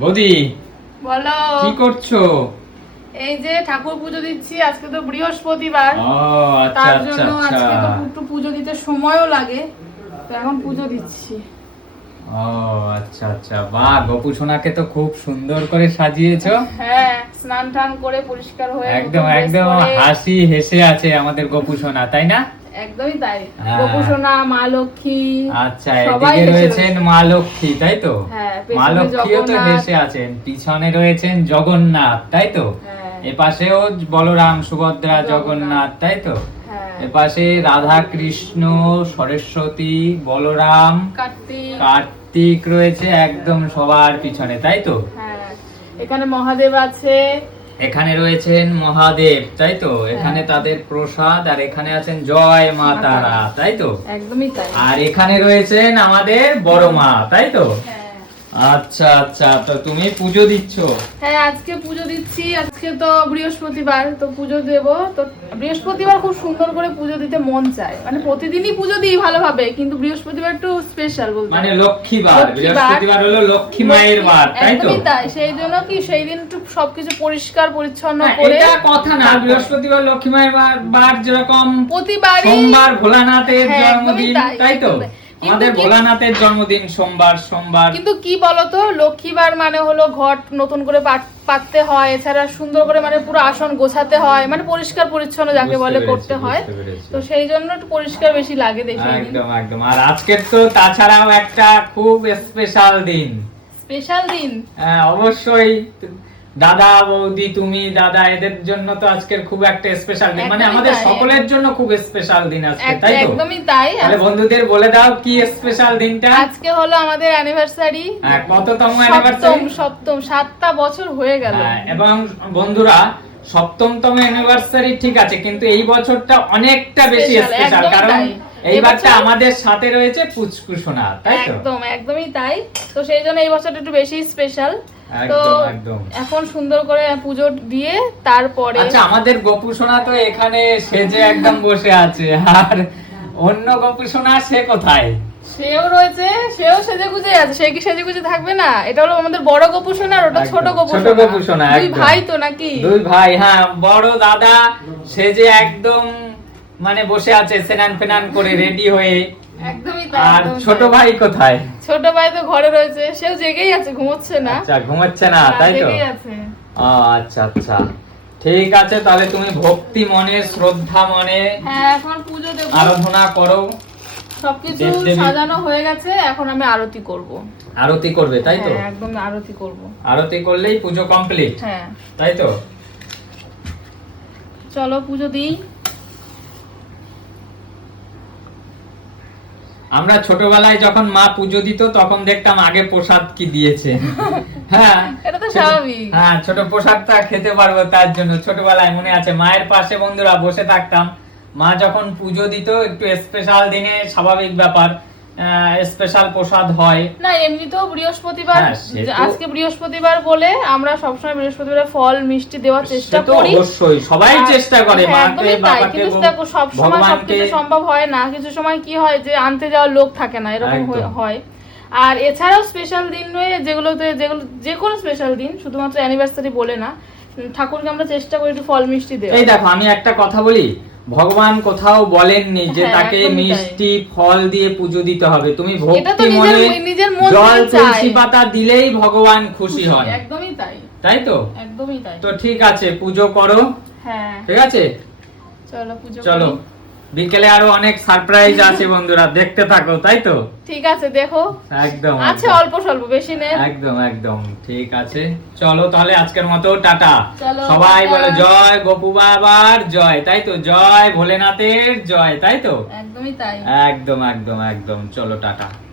বৌদি বলো কি করছো? এই যে ঠাকুর পুজো দিচ্ছি, আজকে তো বৃহস্পতিবার। ও আচ্ছা তার আচ্ছা জন্য আচ্ছা। আজকে তো একটু পুজো দিতে সময়ও লাগে, তো এখন পুজো দিচ্ছি। ও আচ্ছা আচ্ছা, বাহ, গোপু সোনাকে তো খুব সুন্দর করে সাজিয়েছো। হ্যাঁ, স্নান টান করে পরিষ্কার হয়ে একদম নতুন dress একদম পরে। হাসি হেসে আছে আমাদের গোপু সোনা, তাই না? একদমই তাই। হ্যাঁ। গোপু সোনা, মা লক্ষ্মী, আচ্ছা, সবাই এদিকে হেসে রয়েছেন রয়েছে। মা লক্ষ্মী, তাই তো? হ্যাঁ, পেছনে মা লক্ষ্মীও তো জগন্নাথ। হেসে আছেন, পিছনে রয়েছেন জগন্নাথ, তাই তো? হ্যাঁ। এপাশেও বলরাম, সুভদ্রা, জগন্নাথ। জগন্নাথ, তাই তো? হ্যাঁ। এপাশে রাধা কৃষ্ণ, সরস্বতী, বলরাম, কার্তিক। কার্তিক রয়েছে একদম সবার পিছনে, তাই তো? হ্যাঁ, এখানে মহাদেব আছে। এখানে রয়েছেন মহাদেব, তাই তো? এখানে তাদের প্রসাদ, আর এখানে আছেন জয় মা তারা, তাই তো? একদমই তাই। আর এখানে রয়েছেন আমাদের বড় মা, তাই তো? হ্যাঁ। আচ্ছা আচ্ছা, তো তুমি পুজো দিচ্ছ? হ্যাঁ, আজকে পুজো দিচ্ছি। আজকে তো বৃহস্পতিবার, তো পুজো দেব। তো বৃহস্পতিবার খুব সুন্দর করে পুজো দিতে মন চায়, মানে প্রতিদিনই পুজো দিই ভালোভাবে, কিন্তু বৃহস্পতিবার একটু স্পেশাল বলতে মানে হয়। লক্ষ্মীবার, লক্ষ্মীবার। বৃহস্পতিবার হলো লক্ষ্মী মায়ের বার, তাই তো? একদমই তাই। সেই জন্য কি সেই দিন একটু সবকিছু পরিষ্কার পরিচ্ছন্ন না, করে এটা কথা না, তারপরে। বৃহস্পতিবার লক্ষ্মী মায়ের বার যেরকম প্রতিবারই সোমবার ভোলানাথের হ্যাঁ, জন্মদিন, একদমই তাই তো? একদমই। কিন্তু আমাদের কি- ভোলানাথের জন্মদিন সোমবার। কিন্তু কি বলতো, লক্ষ্মীবার মানে হলো ঘট নতুন করে পাততে হয়, এছাড়া সুন্দর করে মানে পুরো আসন গোছাতে হয়, মানে পরিষ্কার পরিচ্ছন্ন যাকে বুঝতে বলে পেরেছি, করতে হয়। বুঝতে পেরেছি। তো সেই জন্য একটু পরিষ্কার বেশি লাগে দেখে। একদম একদম। আর আজকের তো তাছাড়াও একটা খুব স্পেশাল দিন। স্পেশাল দিন। হ্যাঁ, অবশ্যই। দাদা বৌদি, তুমি দাদা, এদের জন্য তো আজকের খুব একটা স্পেশাল দিন, মানে একদমই আমাদের তাই। সকলের জন্য খুব স্পেশাল দিন আজকে, তাই তো? একদমই তাই। তাহলে বন্ধুদের বলে দাও কি স্পেশাল দিনটা। আজকে হলো আমাদের অ্যানিভার্সারি। হ্যাঁ, কততম অ্যানিভার্সারি? সপ্তম 7টা বছর হয়ে গেল। এবং বন্ধুরা, সপ্তমতম অ্যানিভার্সারি ঠিক আছে, কিন্তু এই বছরটা অনেকটা বেশি Special, স্পেশাল, একদমই কারণ তাই। এইবারটা এবছর- আমাদের সাথে রয়েছে পুচকু সোনা, তাই তো? একদমই তাই। তো সেই জন্য এই বছরটা একটু বেশি স্পেশাল। তো একদম একদম। এখন সুন্দর করে পুজো দিয়ে তারপরে আচ্ছা, আমাদের গোপু সোনা তো এখানে সেজে একদম বসে আছে, আর অন্য গোপু সোনা সে কোথায়? সেও রয়েছে, সেও সেজেগুজে আছে। সে কি সেজেগুজে থাকবে না? এটা হলো আমাদের বড় গোপু সোনা, আর ওটা একদম, ছোট গোপু ছোট সোনা। গোপু সোনা, দুই একদম। ভাই তো নাকি? দুই ভাই, হ্যাঁ। বড় দাদা সেজে একদম মানে বসে আছে স্নান ফেনান করে রেডি হয়ে। একদমই তাই। আর একদমই ছোট তাই। ভাই কোথায়? ছোট ভাই তো ঘরে রয়েছে, সেও জেগেই আছে, ঘুমোচ্ছে না। আচ্ছা, ঘুমাচ্ছে না, না, তাই তো? জেগেই আছে। আচ্ছা আচ্ছা, ঠিক আছে। তাহলে তুমি ভক্তি মনে, শ্রদ্ধা মনে হ্যাঁ, এখন পুজো দেব। আরাধনা করো। সবকিছু দেবদেবী- সাজানো হয়ে গেছে, এখন আমি আরতি করব। আরতি করবে, তাই তো? হ্যাঁ, একদম আরতি করব। আরতি করলেই পুজো কমপ্লিট, হ্যাঁ, তাই তো? চলো পুজো দিই। আমরা ছোটবেলায় যখন মা পুজো দিত, তখন দেখতাম আগে প্রসাদ কি দিয়েছে। হ্যাঁ, এটা তো স্বাভাবিক। হ্যাঁ, ছোট প্রসাদটা খেতে পারবো তার জন্য ছোটবেলায় মনে আছে মায়ের পাশে বন্ধুরা বসে থাকতাম। মা যখন পুজো দিত, একটু স্পেশাল দিনে স্বাভাবিক ব্যাপার স্পেশাল প্রসাদ হয়। না, এমনিতেও বৃহস্পতিবার, হ্যাঁ, সে তো- আজকে বৃহস্পতিবার বলে আমরা সবসময় বৃহস্পতিবার ফল মিষ্টি দেওয়ার চেষ্টা সে তো করি। অবশ্যই সবাই চেষ্টা করে, হ্যাঁ, মাকে, একদমই তাই। বাবাকে, কিন্তু দেখো সবসময় ভগবানকে। সবকিছু সম্ভব হয় না। কিছু সময় কি হয় যে আনতে যাওয়ার লোক থাকে না, এরকম একদম। হয়। আর এছাড়াও স্পেশাল দিন নয়, যেগুলো যে কোনো স্পেশাল দিন, শুধুমাত্র অ্যানিভার্সারি বলে না, ঠাকুরকে আমরা চেষ্টা করি একটু ফল মিষ্টি দেওয়া। এই দেখো, আমি একটা কথা বলি, ভগবান কোথাও বলেননি যে হ্যাঁ, তাকে একদমই তাই। মিষ্টি ফল দিয়ে পুজো দিতে হবে। তুমি এটা তো ভক্তি মনে নিজের মন জল থেকে চায়। তুলসী পাতা দিলেই ভগবান খুশি হন, একদমই তাই। তাই তো? একদমই তাই। তো ঠিক আছে, পুজো করো, হ্যাঁ, ঠিক আছে? চলো পুজো চলো, করি। বিকেলে আরো অনেক সারপ্রাইজ আছে বন্ধুরা, দেখতে থাকো, তাই তো? ঠিক আছে, দেখো। একদম আছে একদম। অল্প স্বল্প, বেশি নেই। একদম একদম, ঠিক আছে। চলো তাহলে আজকের মতো টাটা। চলো, সবাই টাটা। বলো জয় গোপু বাবার জয়, তাই তো? জয় ভোলেনাথের জয়, তাই তো? একদমই তাই। একদম একদম একদম, চলো টাটা।